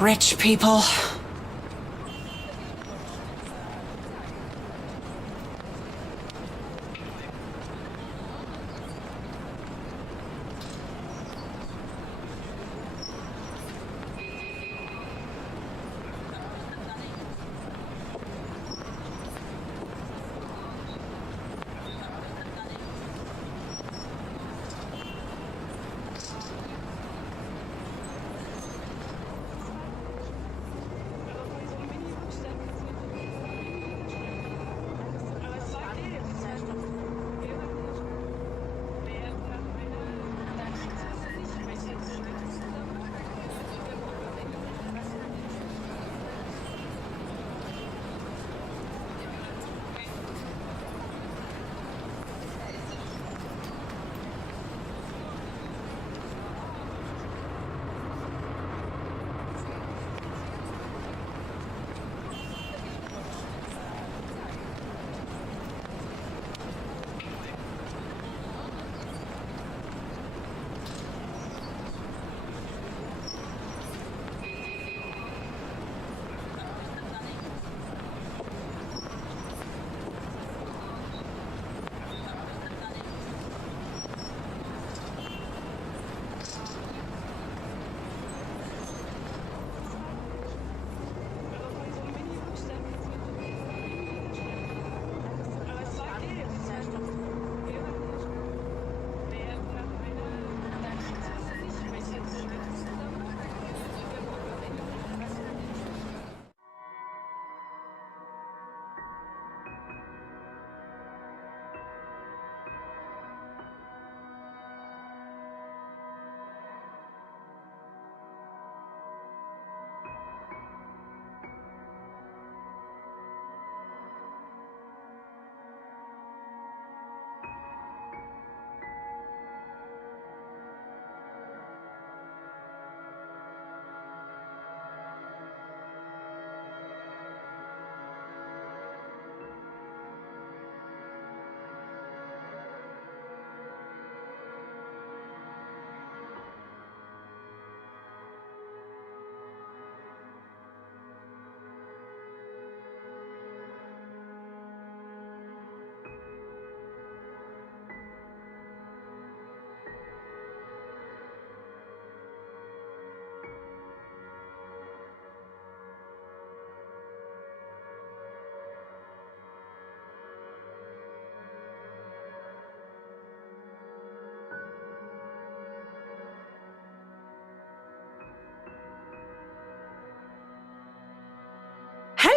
Rich people.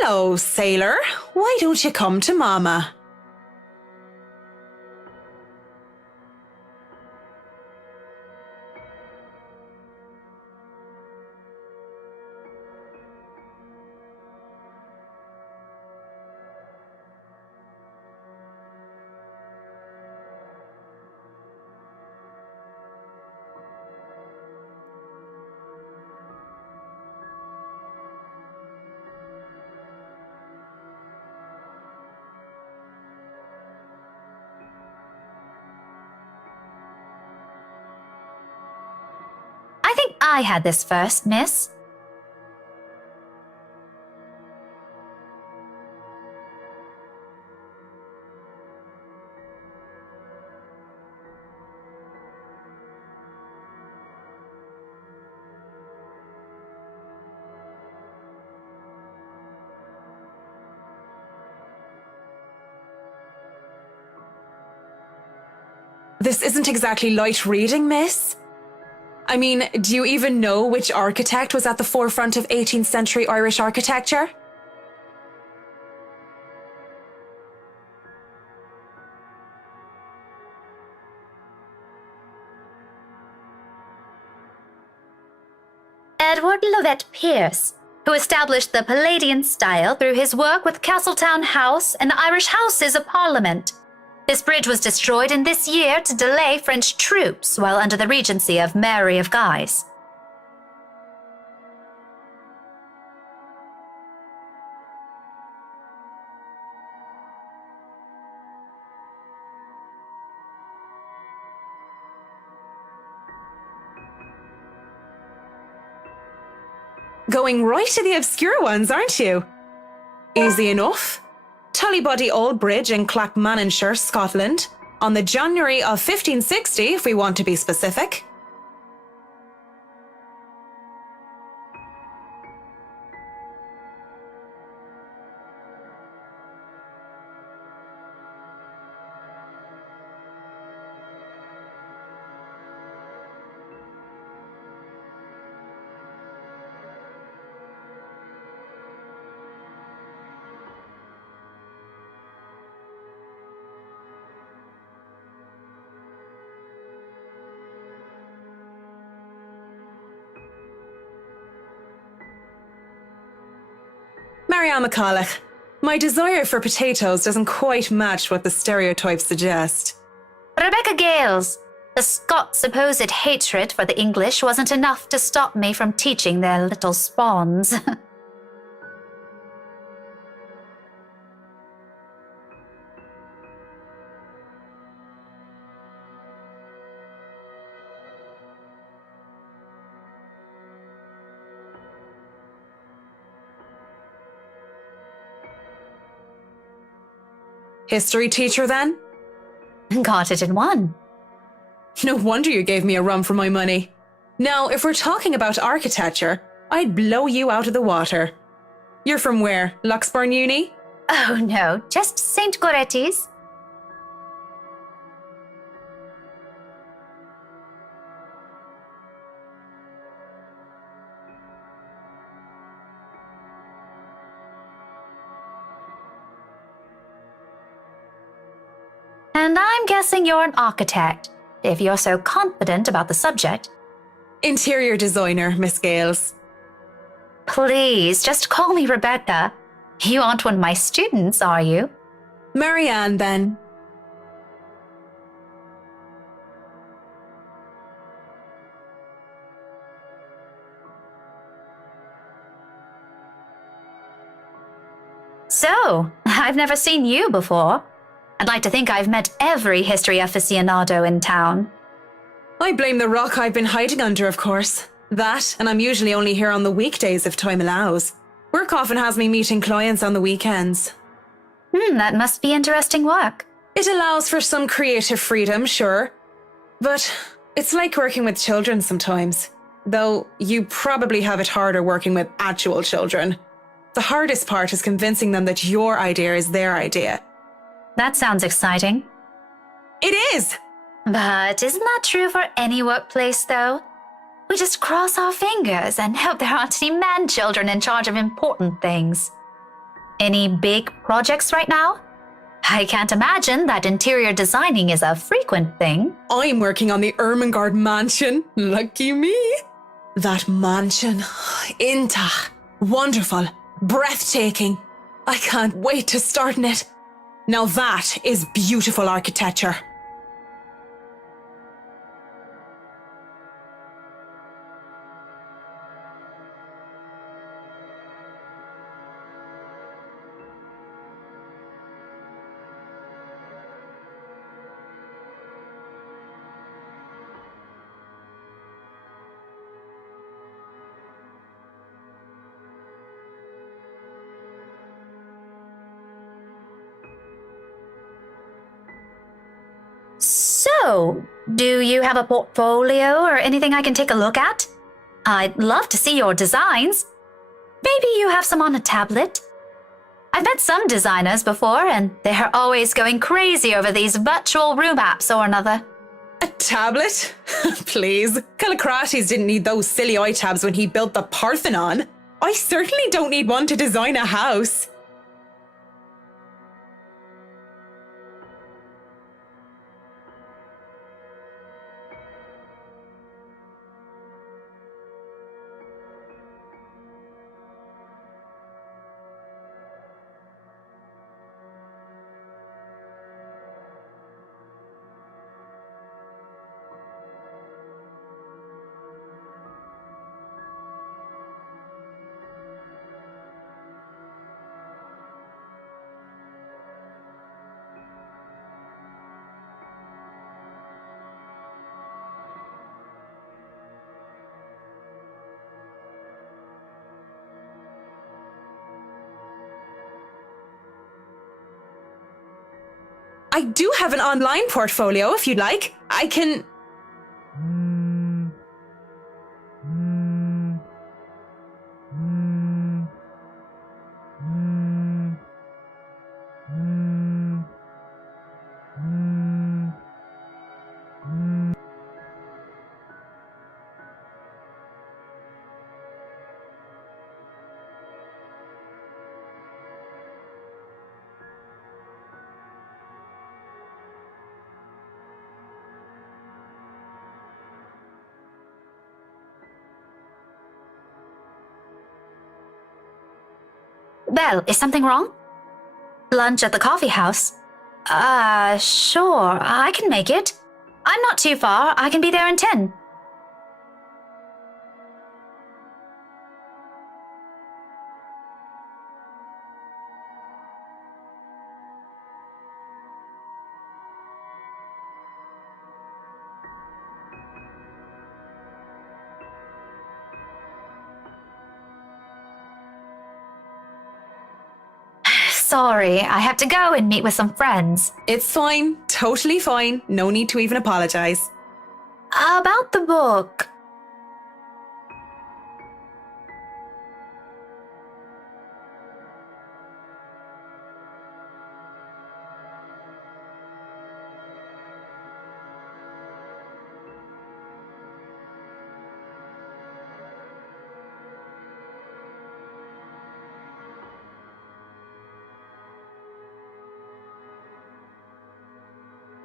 Hello, sailor. Why don't you come to Mama? I think I had this first, miss. This isn't exactly light reading, miss. I mean, do you even know which architect was at the forefront of 18th century Irish architecture? Edward Lovett Pearce, who established the Palladian style through his work with Castletown House and the Irish Houses of Parliament. This bridge was destroyed in this year to delay French troops while under the regency of Mary of Guise. Going right to the obscure ones, aren't you? Easy enough. Tullybody Old Bridge in Clackmannanshire, Scotland, on the January of 1560, if we want to be specific. Marianne McCulloch, my desire for potatoes doesn't quite match what the stereotypes suggest. Rebecca Gales. The Scots' supposed hatred for the English wasn't enough to stop me from teaching their little spawns. History teacher, then? Got it in one. No wonder you gave me a run for my money. Now, if we're talking about architecture, I'd blow you out of the water. You're from where? Luxburn Uni? Oh no, just St. Goretti's. And I'm guessing you're an architect, if you're so confident about the subject. Interior designer, Miss Gales. Please, just call me Rebecca. You aren't one of my students, are you? Marianne, then. So, I've never seen you before. I'd like to think I've met every history aficionado in town. I blame the rock I've been hiding under, of course. That, and I'm usually only here on the weekdays if time allows. Work often has me meeting clients on the weekends. That must be interesting work. It allows for some creative freedom, sure. But it's like working with children sometimes. Though you probably have it harder working with actual children. The hardest part is convincing them that your idea is their idea. That sounds exciting. It is! But isn't that true for any workplace, though? We just cross our fingers and hope there aren't any man-children in charge of important things. Any big projects right now? I can't imagine that interior designing is a frequent thing. I'm working on the Ermengarde mansion. Lucky me. That mansion. Inta. Wonderful. Breathtaking. I can't wait to start in it. Now that is beautiful architecture. So, do you have a portfolio or anything I can take a look at? I'd love to see your designs. Maybe you have some on a tablet? I've met some designers before, and they're always going crazy over these virtual room apps or another. A tablet? Please. Callicrates didn't need those silly iTabs when he built the Parthenon. I certainly don't need one to design a house. I do have an online portfolio if you'd like. I can... Belle, is something wrong? Lunch at the coffee house? Sure, I can make it. I'm not too far. I can be there in 10. Sorry, I have to go and meet with some friends. It's fine. Totally fine. No need to even apologize. About the book.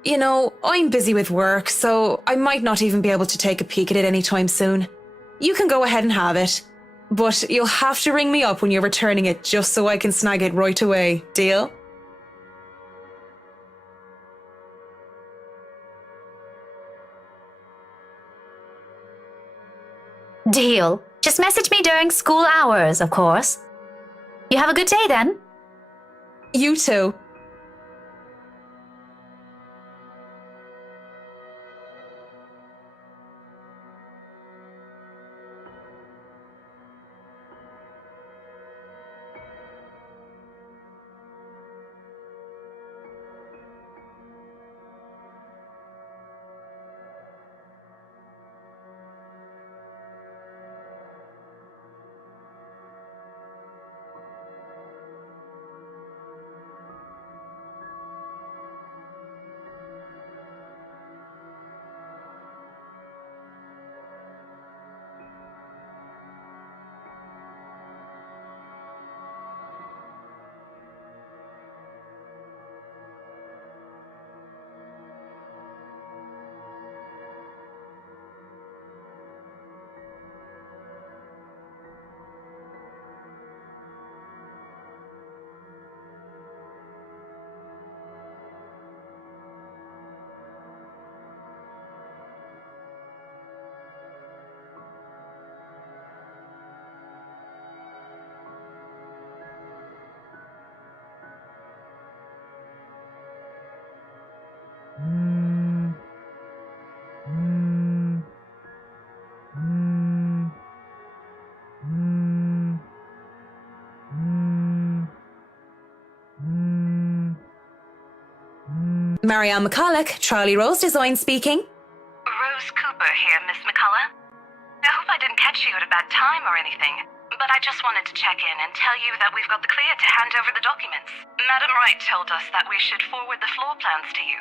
You know, I'm busy with work, so I might not even be able to take a peek at it anytime soon. You can go ahead and have it. But you'll have to ring me up when you're returning it just so I can snag it right away. Deal? Deal. Just message me during school hours, of course. You have a good day then. You too. Marianne McCulloch, Charlie Rose Design speaking. Rose Cooper here, Miss McCullough. I hope I didn't catch you at a bad time or anything, but I just wanted to check in and tell you that we've got the clear to hand over the documents. Madam Wright told us that we should forward the floor plans to you.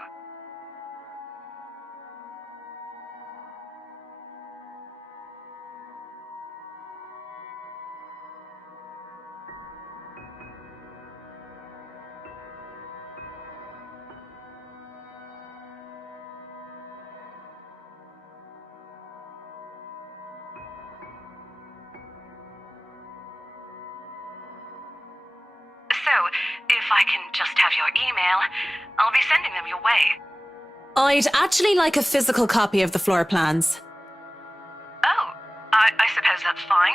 So, if I can just have your email, I'll be sending them your way. I'd actually like a physical copy of the floor plans. Oh, I suppose that's fine.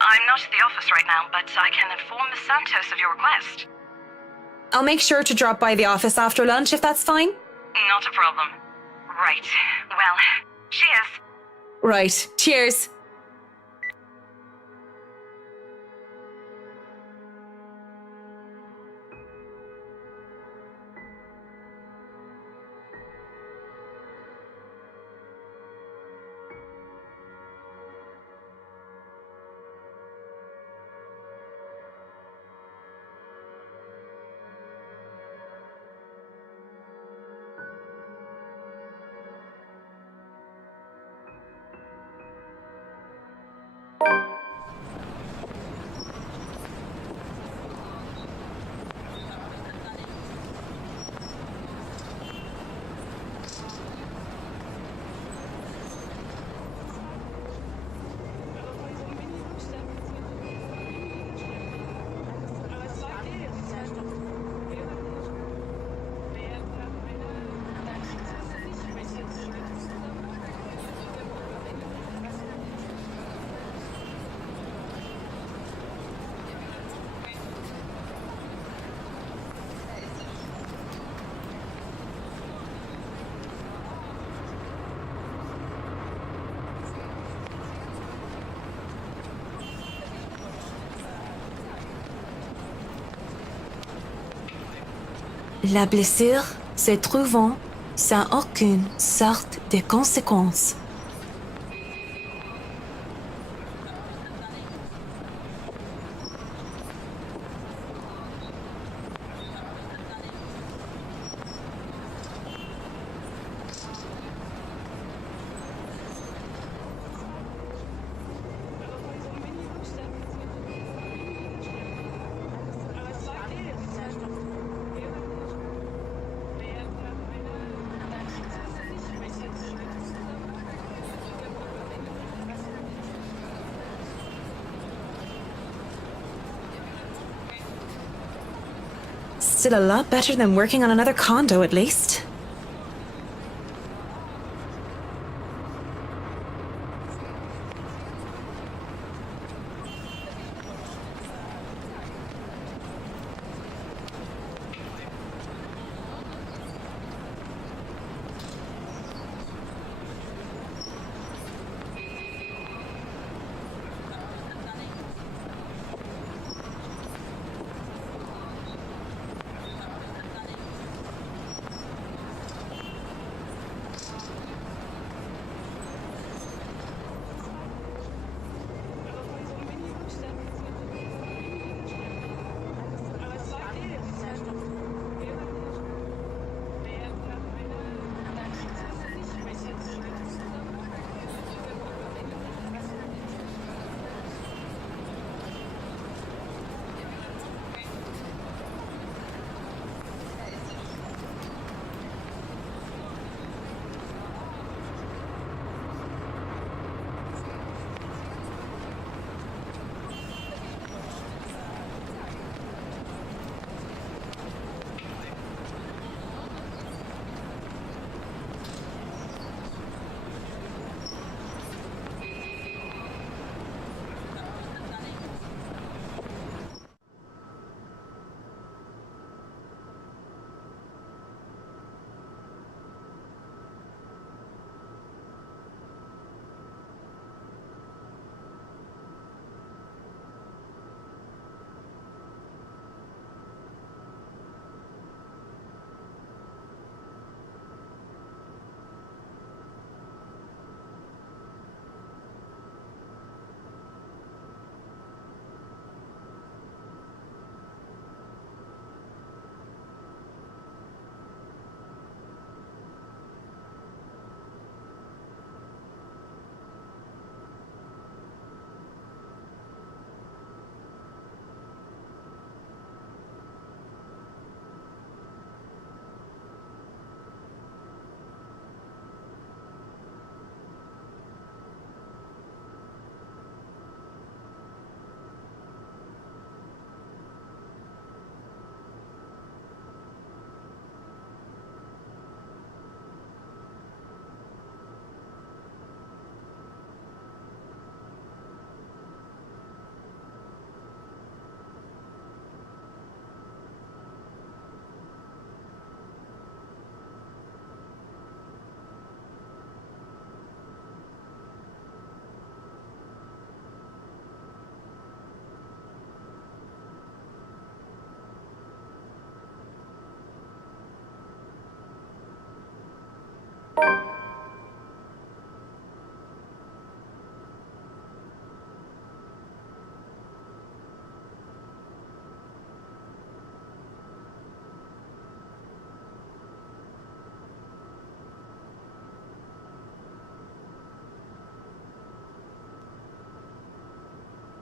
I'm not at the office right now, but I can inform Miss Santos of your request. I'll make sure to drop by the office after lunch if that's fine. Not a problem. Right. Well, cheers. Right. Cheers. La blessure se trouvant sans aucune sorte de conséquence. Still a lot better than working on another condo, at least.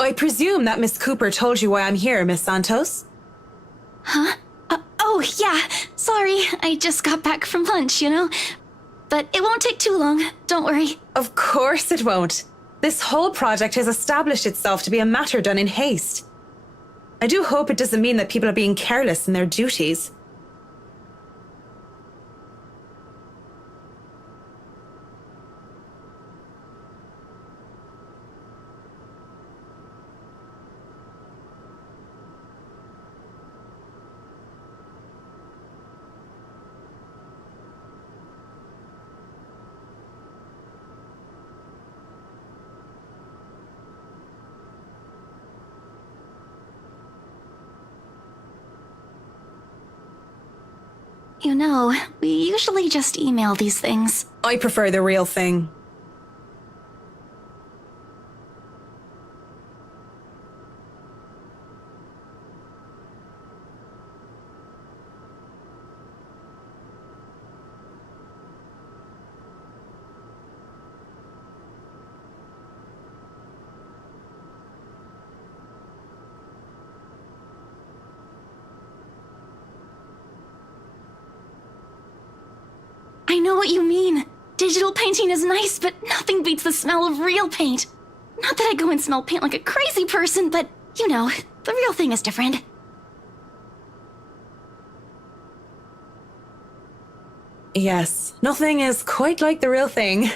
I presume that Miss Cooper told you why I'm here, Miss Santos? Huh? Oh, yeah. Sorry, I just got back from lunch, you know? But it won't take too long, don't worry. Of course it won't. This whole project has established itself to be a matter done in haste. I do hope it doesn't mean that people are being careless in their duties. You know, we usually just email these things. I prefer the real thing. I know what you mean. Digital painting is nice, but nothing beats the smell of real paint. Not that I go and smell paint like a crazy person, but, you know, the real thing is different. Yes, nothing is quite like the real thing.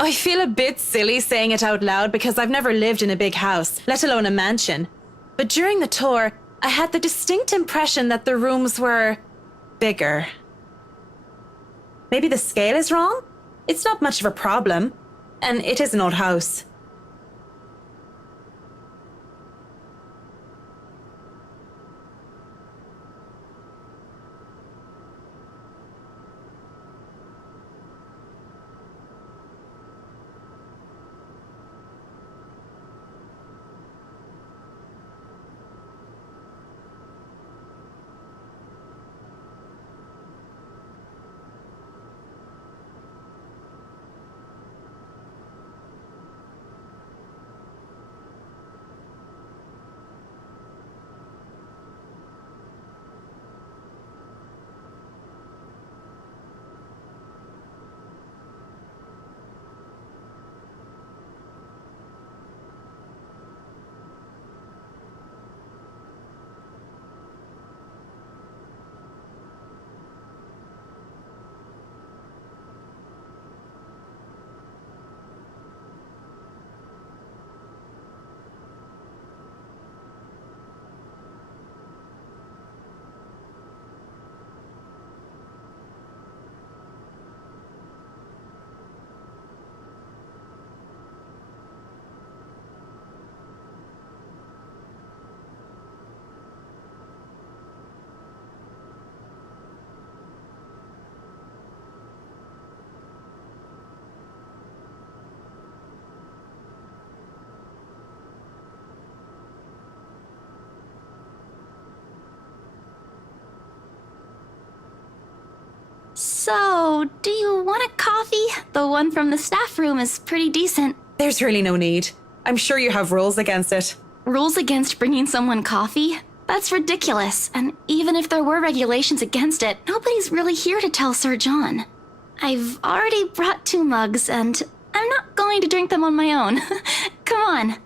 I feel a bit silly saying it out loud because I've never lived in a big house, let alone a mansion. But during the tour, I had the distinct impression that the rooms were bigger. Maybe the scale is wrong? It's not much of a problem, and it is an old house. So, do you want a coffee? The one from the staff room is pretty decent. There's really no need. I'm sure you have rules against it. Rules against bringing someone coffee? That's ridiculous, and even if there were regulations against it, nobody's really here to tell Sir John. I've already brought 2 mugs, and I'm not going to drink them on my own. Come on.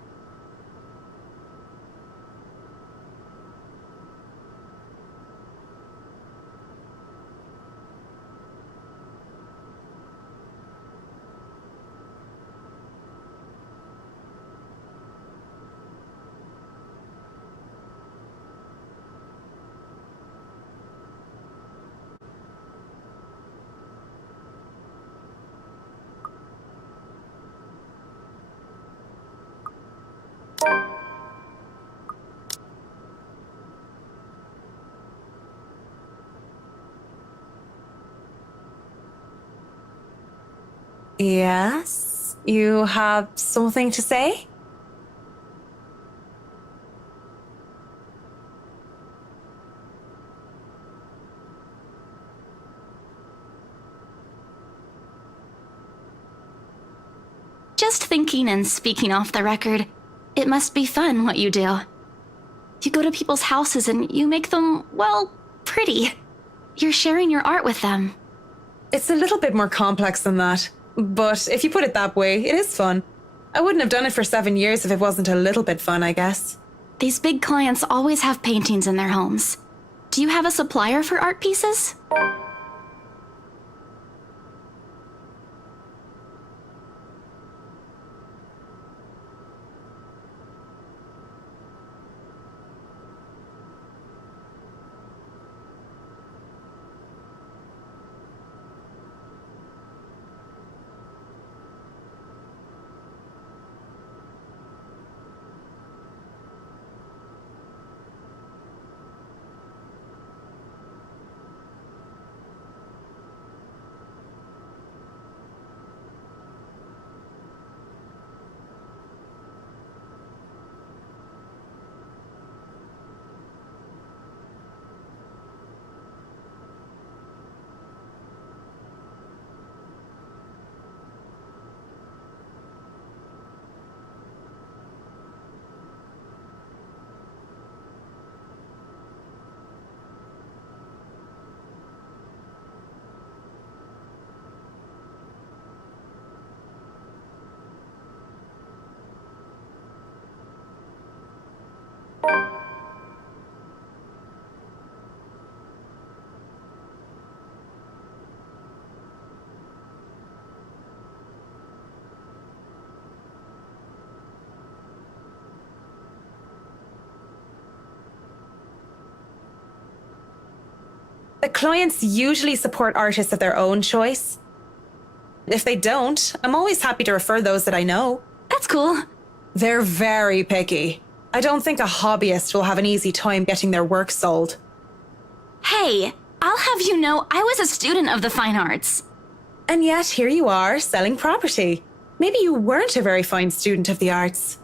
Yes? You have something to say? Just thinking and speaking off the record, it must be fun what you do. You go to people's houses and you make them, well, pretty. You're sharing your art with them. It's a little bit more complex than that. But if you put it that way, it is fun. I wouldn't have done it for 7 years if it wasn't a little bit fun, I guess. These big clients always have paintings in their homes. Do you have a supplier for art pieces? The clients usually support artists of their own choice. If they don't, I'm always happy to refer those that I know. That's cool. They're very picky. I don't think a hobbyist will have an easy time getting their work sold. Hey, I'll have you know I was a student of the fine arts. And yet here you are, selling property. Maybe you weren't a very fine student of the arts.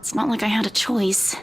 It's not like I had a choice.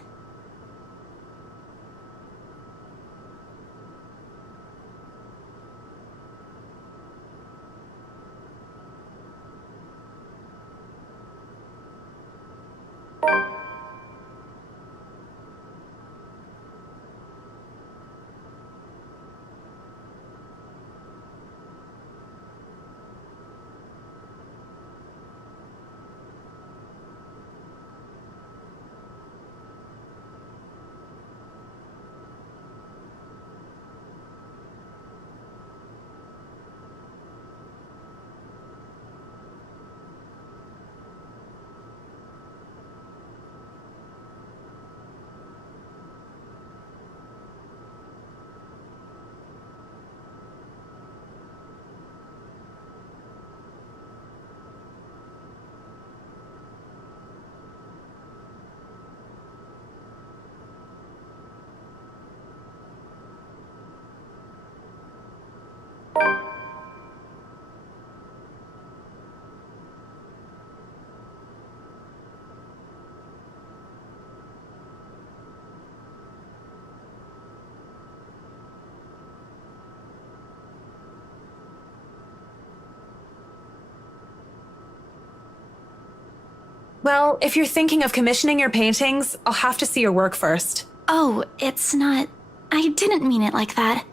Well, if you're thinking of commissioning your paintings, I'll have to see your work first. Oh, it's not... I didn't mean it like that.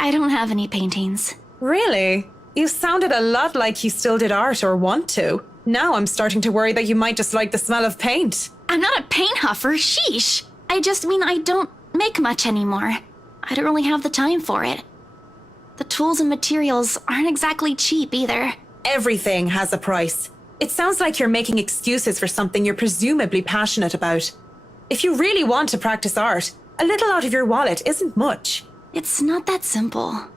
I don't have any paintings. Really? You sounded a lot like you still did art or want to. Now I'm starting to worry that you might just like the smell of paint. I'm not a paint huffer, sheesh. I just mean I don't make much anymore. I don't really have the time for it. The tools and materials aren't exactly cheap either. Everything has a price. It sounds like you're making excuses for something you're presumably passionate about. If you really want to practice art, a little out of your wallet isn't much. It's not that simple.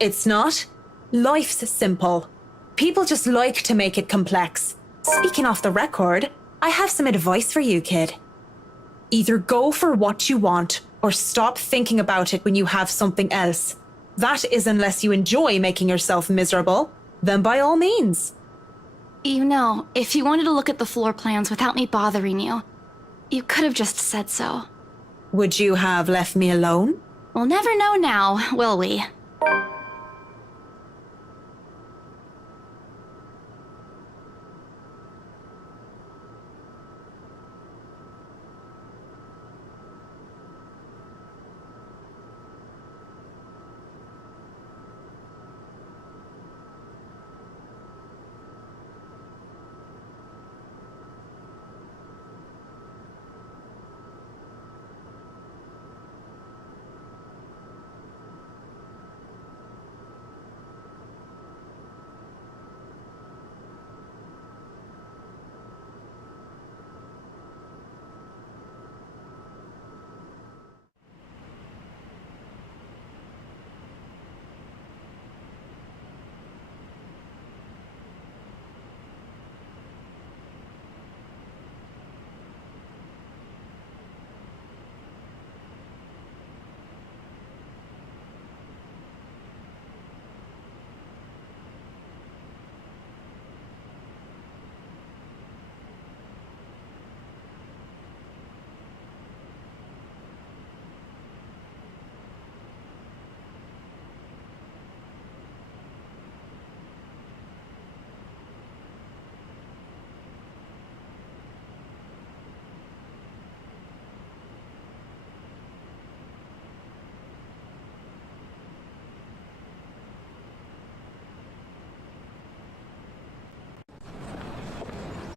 It's not? Life's simple. People just like to make it complex. Speaking off the record, I have some advice for you, kid. Either go for what you want, or stop thinking about it when you have something else. That is unless you enjoy making yourself miserable, then by all means. You know, if you wanted to look at the floor plans without me bothering you, you could have just said so. Would you have left me alone? We'll never know now, will we?